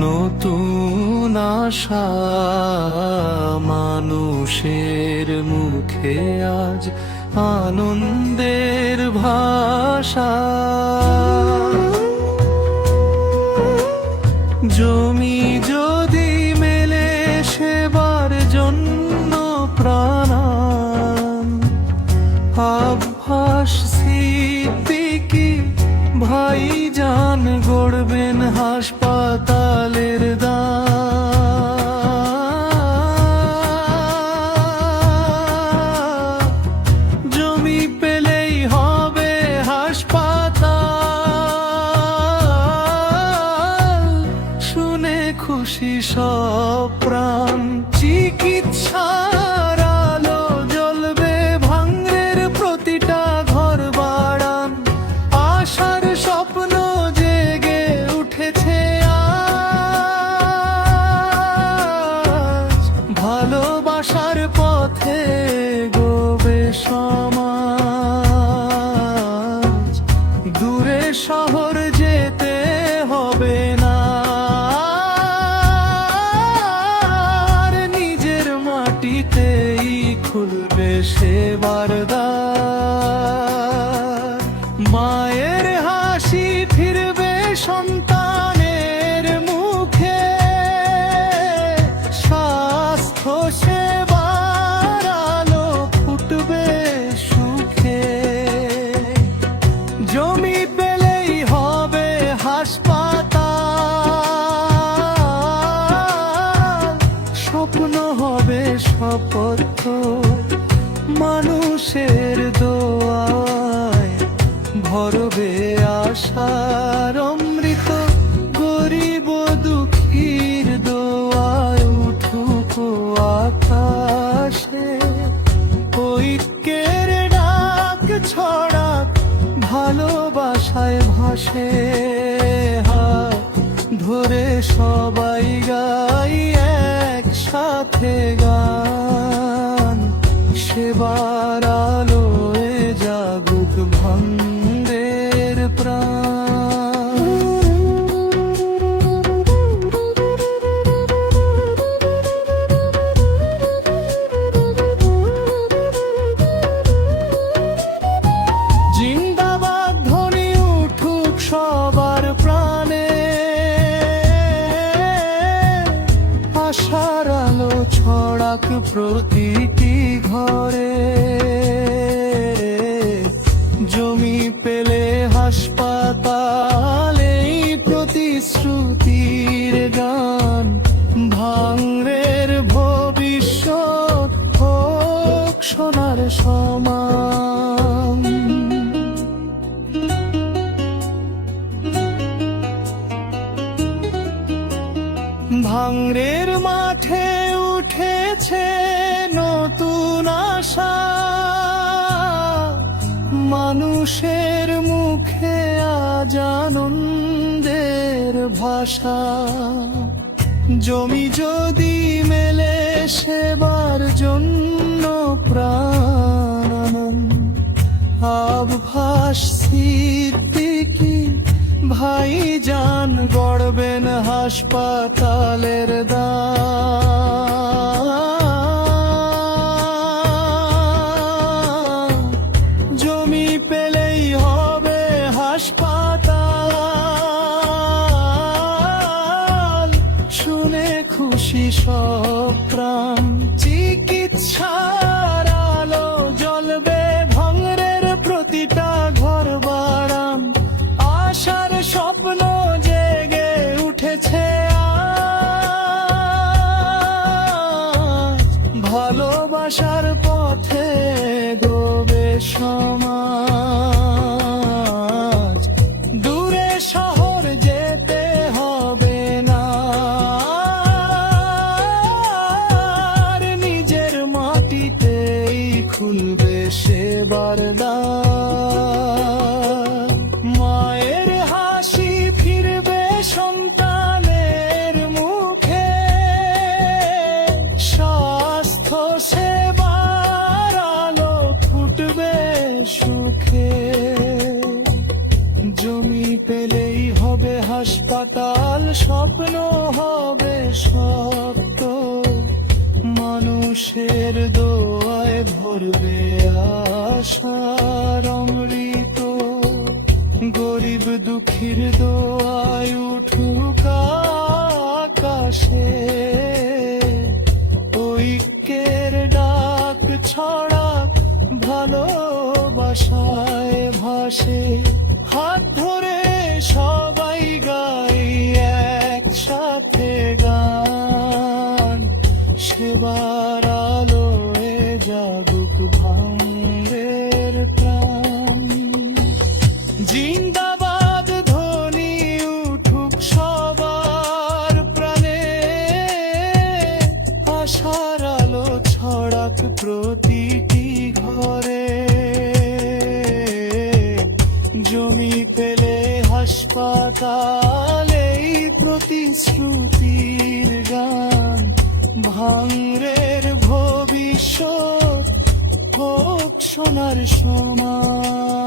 নতুন আশা মানুষের মুখে আজ আনন্দের ভাষা। জমি যদি মেলে সেবার জন্য প্রাণ, আভাস সিদ্দিকী ভাইজান গড়বেন হাসপাতালের জমি পেলেই হবে হাসপাতাল, শুনে খুশি সব প্রাণ। চিকিৎসার আলো জ্বলবে ভাঙড়ের প্রতিটা ঘর বাড়ান, আশার স্বপ্ন জেগে উঠেছে আজ, ভালোবাসার পথে গোবে সমাজ। দূরে শহর যেতে হবে না, আর নিজের মাটিতেই খুলবে সেবার দ্বার। মায়ের হাসি ফিরবে সন্তানের মুখে, স্বাস্থ্য সেবার আলো ফুটবে সুখে। জমি পেলেই হবে হাসপাতাল, স্বপ্ন হবে শপথ মানুষের দোয়ায়, ভরবে আশার অমৃত গরিব দুঃখীর দোয়ায়। উঠুক আকাশে ঐক্যের ডাক ছড়াক, ভালোবাসায় ভাসে হাত ধরে সবাই গাই একসাথে গান। সেবার আলোয় জাগুক ভাঙড়ের প্রাণ। জিন্দাবাদ ধ্বনি উঠুক সবার প্রাণে, আশার আলো ছড়াক প্রতিটি ঘরে। জমি পেলে হাসপাতাল, এই প্রতিশ্রুতির গান। ভাঙড়ের ভবিষ্যৎ হোক সোনার সমান। ভাঙড়ের মাঠে উঠেছে নতুন আশা, মানুষের মুখে আজ আনন্দের ভাষা। জমি যদি মেলে সেবার জন্য প্রাণ, আভাস সিদ্দিকী ভাইজান গড়বেন হাসপাতালের জমি পেলেই হবে হাসপাতাল, শুনে খুশি সব প্রাণ। চিকিৎসার আলো জ্বলবে ভাঙড়ের প্রতিটা ঘর বাড়ান, আশার স্বপ্ন জেগে উঠেছে আজ, ভালোবাসার পথে গোবে সমাজ। দূরে শহর যেতে হবে না, আর নিজের মাটি স্বপ্ন হবে সত্য, মানুষের দোয়ায় ভরবে আশার অমৃত। গরিব দুঃখীর দোয়ায় উঠুক আকাশে, ঐক্যের ডাক ছড়াক ভালোবাসায় ভাসে। হাত ধরে সবাই গাই একসাথে গান, সেবার আলোয় জাগুক ভাঙড়ের প্রাণ। জিন্দাবাদ ধ্বনি উঠুক সবার প্রাণে, আশার আলো ছড়াক প্রতিটি ঘরে। জমি পেলে হাসপাতালে প্রতিশ্রুতির গান, ভাঙড়ের ভবিষ্যৎ হোক সোনার সমান।